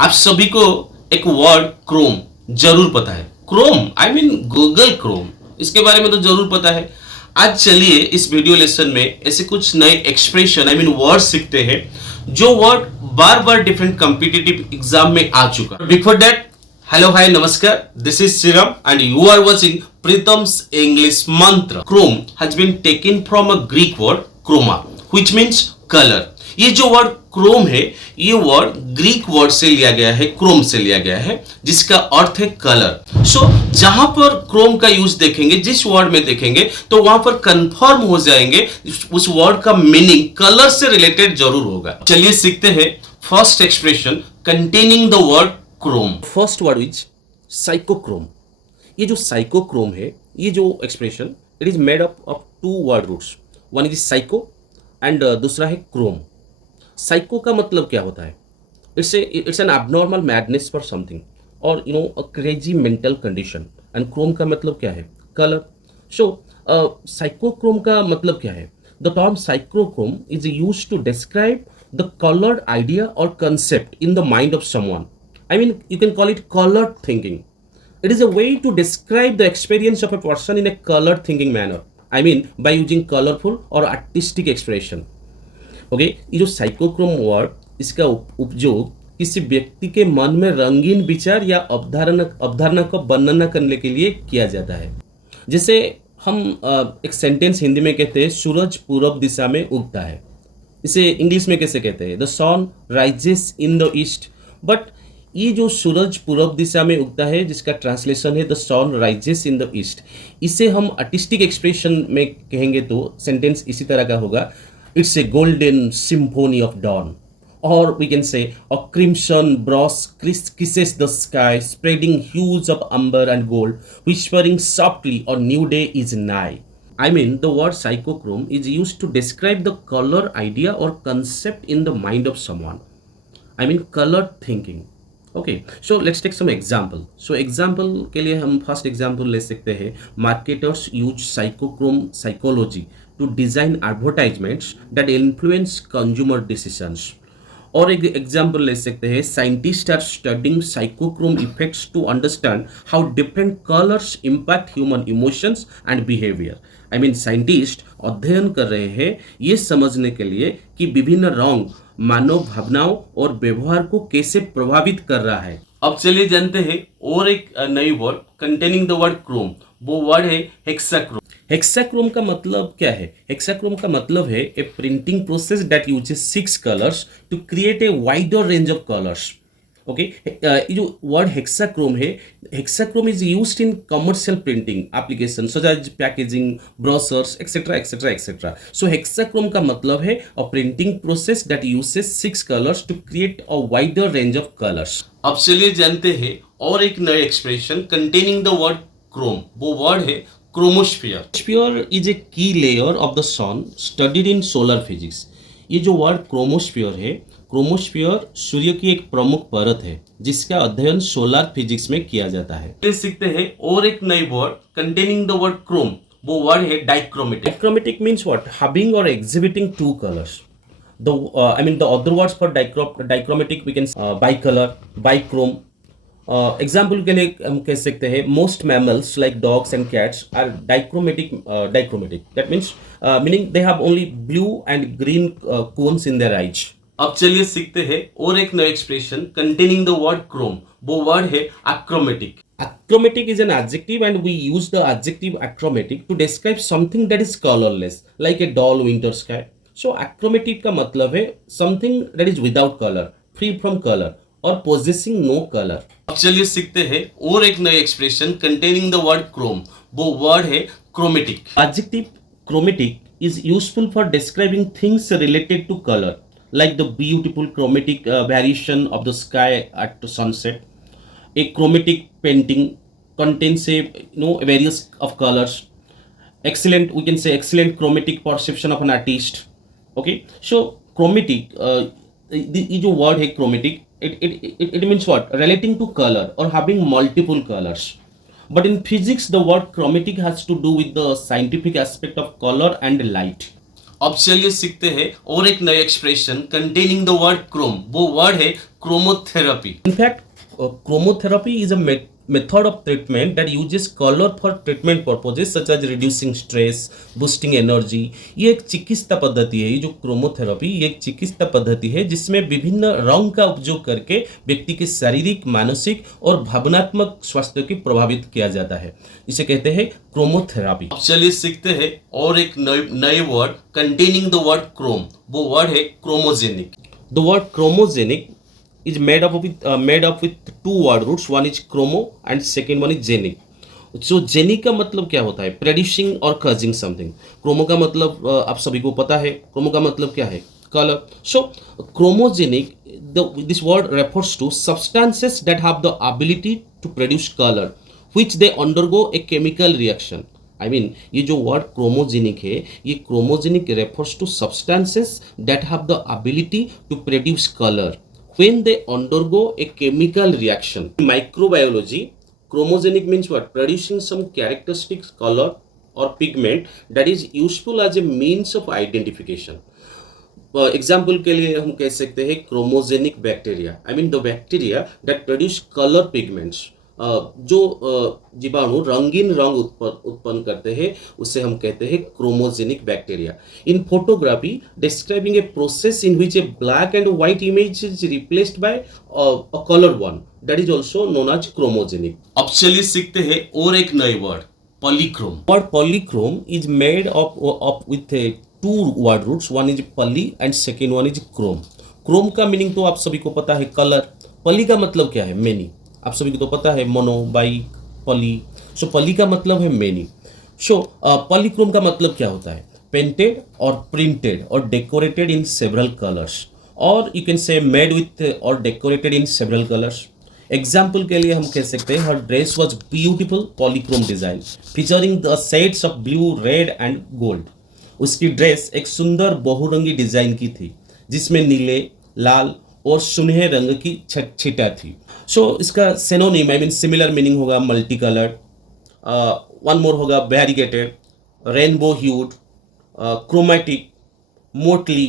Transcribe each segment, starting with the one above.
आप सभी को एक वर्ड क्रोम जरूर पता है। Chrome I mean Google Chrome, इसके बारे में तो जरूर पता है। आज चलिए इस वीडियो लेसन में ऐसे कुछ नए एक्सप्रेशन आई मीन वर्ड सीखते हैं जो वर्ड बार बार डिफरेंट कॉम्पिटिटिव एग्जाम में आ चुका। बिफोर दैट, हेलो हाय नमस्कार, this is Shriram and you are watching Pritam's English Mantra. Chrome has been taken from a Greek word chroma which means colour. ये जो वर्ड क्रोम है, ये वर्ड ग्रीक वर्ड से लिया गया है, क्रोम से लिया गया है, जिसका अर्थ है कलर। सो जहां पर क्रोम का यूज देखेंगे, जिस वर्ड में देखेंगे, तो वहां पर कंफर्म हो जाएंगे उस वर्ड का मीनिंग कलर से रिलेटेड जरूर होगा। चलिए सीखते हैं first expression containing the word chrome. First word is psychochrome. ये जो साइकोक्रोम है, ये जो expression, it is made up of two word roots. One is psycho and दूसरा है क्रोम। साइको का मतलब क्या होता है? It's an abnormal madness for something और a crazy mental condition. And chrome का मतलब क्या है? कलर। सो साइकोक्रोम का मतलब क्या है? The term psychochrome is used to describe the coloured idea और concept in the mind of someone. I mean you can call it coloured thinking. It is a way to describe the experience of a person in a colored thinking manner. I mean by using colorful or artistic expression. Okay, ये जो साइकोक्रोम word, इसका उपयोग किसी व्यक्ति के मन में रंगीन विचार या अवधारणा को वर्णना करने के लिए किया जाता है। जैसे हम एक सेंटेंस हिंदी में कहते हैं, सूरज पूर्व दिशा में उगता है। इसे इंग्लिश में कैसे कहते हैं? The sun rises in the east. But ये जो सूरज पूर्व दिशा में उगता है, जिसका ट्रांसलेशन है the sun rises in the east, इसे हम आर्टिस्टिक एक्सप्रेशन में कहेंगे तो सेंटेंस इसी तरह का होगा, it's a golden symphony of dawn, और we can say a crimson brush kisses the sky, spreading hues of amber and gold, whispering softly a new day is nigh. I mean, the word psychochrome is used to describe the color idea or concept in the mind of someone. I mean, colored thinking. Okay, so let's take some example. So example के लिए हम first example ले सकते हैं, marketers use psychochrome psychology to design advertisements that influence consumer decisions. और एक example ले सकते हैं, scientist are studying psychochrome effects to understand how different colours impact human emotions and behaviour. I mean scientist अध्ययन कर रहे हैं ये समझने के लिए कि विभिन्न रंग मानव भावनाओं और व्यवहार को कैसे प्रभावित कर रहा है। अब चलिए जानते हैं और एक नई word containing the word chrome. वो वर्ड है हेक्साक्रोम। हेक्साक्रोम का मतलब क्या है? हेक्साक्रोम का मतलब है a printing process that uses 6 colours to create a wider range of colours. Okay, ये जो वर्ड हेक्साक्रोम है, hexachrome is used in commercial printing application such as packaging, brochures etcetera etcetera etcetera. So hexachrome का मतलब है a printing process that uses 6 colours to create a wider range of colours. अब चलिए जानते हैं और एक नए expression containing the word chrome. वो वर्ड है chromosphere. Chromosphere is a key layer of the sun studied in solar physics. ये जो वर्ड क्रोमोस्फीयर है, क्रोमोस्फीयर सूर्य की एक प्रमुख परत है जिसका अध्ययन सोलर फिजिक्स में किया जाता है। सीखते हैं और एक नई word containing the word chrome. वो वर्ड है dichromatic. Dichromatic means what? Having और exhibiting two colours. The other words for dichromatic we can bicolor, bichrome. Example के लिए हम कह सकते हैं, most mammals like dogs and cats are dichromatic. That means meaning they have only blue and green cones in their eyes. अब चलिए सीखते हैं और एक नया expression containing the word chrome. वो वर्ड है acromatic. Acromatic is an adjective and we use the adjective acromatic to describe something that is colorless like a dull winter sky. So acromatic का मतलब है something that is without color, free from color और possessing no color. अब चलिए सीखते हैं और एक नए expression containing the word chrome. वो वर्ड है chromatic. Adjective chromatic is useful for describing things related to color, like the beautiful chromatic variation of the sky at sunset. A chromatic painting contains various of colors. Excellent, we can say excellent chromatic perception of an artist. Okay, so chromatic, ये जो word है chromatic, it means what? Relating to color or having multiple colors. But in physics, the word chromatic has to do with the scientific aspect of color and light. अब चलिए सीखते हैं और एक नए expression containing the word chrome. वो word है chromotherapy. In fact chromotherapy is a method of treatment that uses color for treatment purposes such as reducing stress, boosting energy। ये एक चिकित्सा पद्धति है। ये जो क्रोमोथेरेपी ये एक चिकित्सा पद्धति है जिसमें विभिन्न रंग का उपयोग करके व्यक्ति के शारीरिक, मानसिक और भावनात्मक स्वास्थ्य को प्रभावित किया जाता है। इसे कहते हैं क्रोमोथेरेपी। अब चलिए सीखते हैं और एक नए word containing the word chrome. वो वर्ड है chromogenic. The word chromogenic is made up with two word roots. One is chromo and second one is genic. So genic का मतलब क्या होता है? Producing or causing something. Chromo का मतलब आप सभी को पता है। Chromo का मतलब क्या है? Color. So chromogenic, this word refers to substances that have the ability to produce color, which they undergo a chemical reaction. I mean, ये जो वर्ड क्रोमोजेनिक है, ये chromogenic refers to substances that have the ability to produce color when they undergo a chemical reaction. In microbiology, chromogenic means what? Producing some characteristic color or pigment that is useful as a means of identification. Example के लिए हम कह सकते हैं chromogenic bacteria. I mean the bacteria that produce color pigments. जो जीवाणु रंगीन रंग उत्पन्न करते हैं उसे हम कहते हैं chromogenic bacteria. In photography describing a process in which a black and white image is replaced by a colour one, that is also known as chromogenic. अब चलिए सीखते हैं और एक नए word polychrome. Word polychrome is made of with two word roots, one is poly and second one is chrome. Chrome का meaning तो आप सभी को पता है कलर। पॉली का मतलब क्या है? मेनी। आप सभी को तो पता है mono, by, poly. So poly का मतलब है मेनी। सो पॉलीक्रोम का मतलब क्या होता है? पेंटेड और प्रिंटेड और डेकोरेटेड इन सेवरल कलर्स, और you can say made with और decorated in several colours. Example के लिए हम कह सकते हैं her dress was beautiful polychrome design featuring the shades of blue, red and gold. उसकी ड्रेस एक सुंदर बहुरंगी डिजाइन की थी जिसमें नीले, लाल और सुनहरे रंग की छिटा थी। सो इसका synonym I mean similar meaning होगा मल्टी कलर्ड, वन मोर होगा variegated, rainbow hued, chromatic, motley,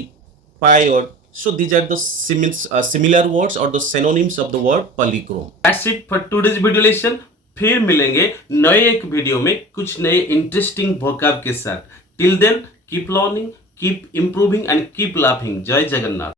pied. So these are the similar words or the synonyms of the word polychrome. That's it for today's video lesson. फिर मिलेंगे नए एक video में कुछ नए interesting vocab के साथ. Till then, keep learning, keep improving and keep laughing. जय जगन्नाथ.